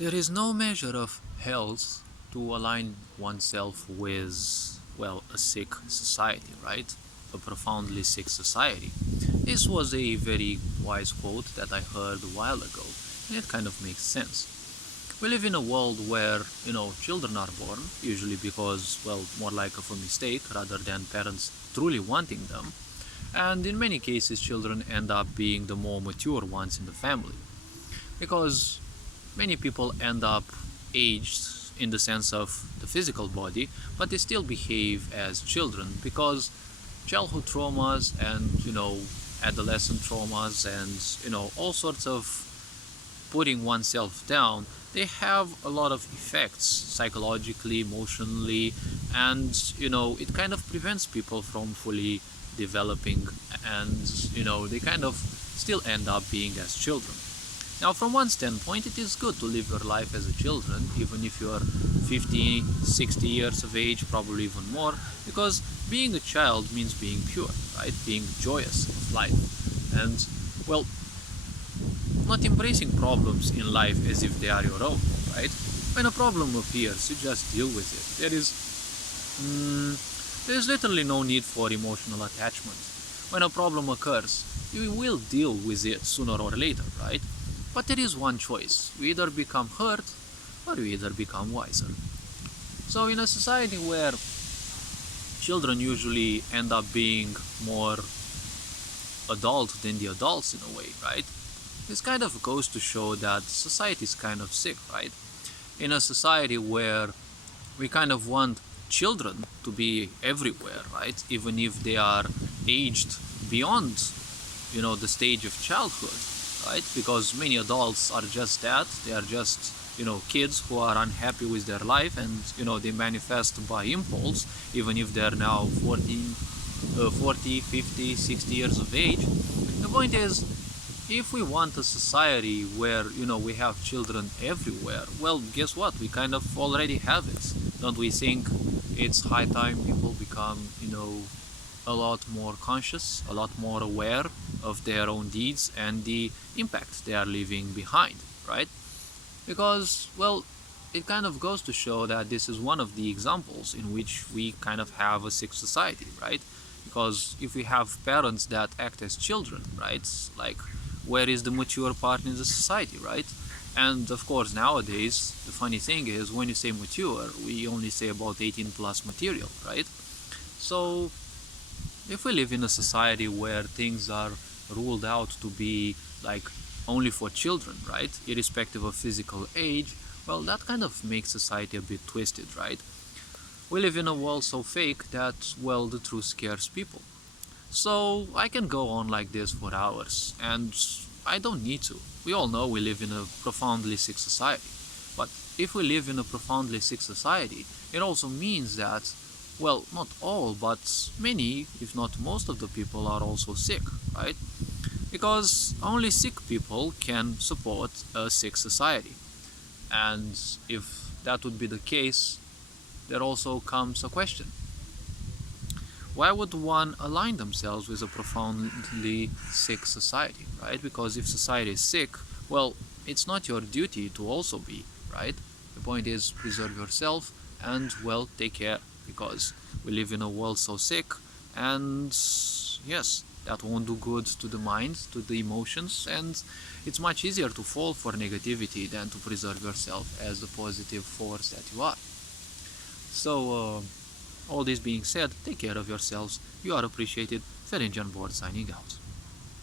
There is no measure of health to align oneself with, well, a sick society, right? A profoundly sick society. This was a very wise quote that I heard a while ago, and it kind of makes sense. We live in a world where, children are born, usually because, well, more like of a mistake rather than parents truly wanting them. And in many cases, children end up being the more mature ones in the family. Because many people end up aged in the sense of the physical body, but they still behave as children because childhood traumas and, adolescent traumas and, all sorts of putting oneself down, they have a lot of effects psychologically, emotionally, and it kind of prevents people from fully developing, and they kind of still end up being as children. Now, from one standpoint, it is good to live your life as a children, even if you are 50, 60 years of age, probably even more, because being a child means being pure, right? Being joyous of life. And, well, not embracing problems in life as if they are your own, right? When a problem appears, you just deal with it. There is literally no need for emotional attachment. When a problem occurs, you will deal with it sooner or later, right? But there is one choice. You either become hurt or you either become wiser. So in a society where children usually end up being more adult than the adults in a way, right? This kind of goes to show that society is kind of sick, right? In a society where we kind of want children to be everywhere, right? Even if they are aged beyond, the stage of childhood, right? Because many adults are just that. They are just, kids who are unhappy with their life, and, they manifest by impulse, even if they're now 40, 50, 60 years of age. The point is, if we want a society where, we have children everywhere, well, guess what? We kind of already have it. Don't we think it's high time people become, a lot more conscious, a lot more aware of their own deeds and the impact they are leaving behind, right? Because, well, it kind of goes to show that this is one of the examples in which we kind of have a sick society, right? Because if we have parents that act as children, right, like, where is the mature part in the society, right? And of course, nowadays, the funny thing is, when you say mature, we only say about 18 plus material, right? So if we live in a society where things are ruled out to be like only for children, right, irrespective of physical age, well, that kind of makes society a bit twisted, right? We live in a world so fake that, well, the truth scares people. So I can go on like this for hours, and I don't need to. We all know we live in a profoundly sick society. But if we live in a profoundly sick society, it also means that, well, not all, but many, if not most of the people are also sick, right? Because only sick people can support a sick society. And if that would be the case, there also comes a question. Why would one align themselves with a profoundly sick society, right? Because if society is sick, well, it's not your duty to also be, right? The point is, preserve yourself and, well, take care, because we live in a world so sick, and yes, that won't do good to the mind, to the emotions, and it's much easier to fall for negativity than to preserve yourself as the positive force that you are. So, all this being said, take care of yourselves. You are appreciated. Ferenc Board signing out.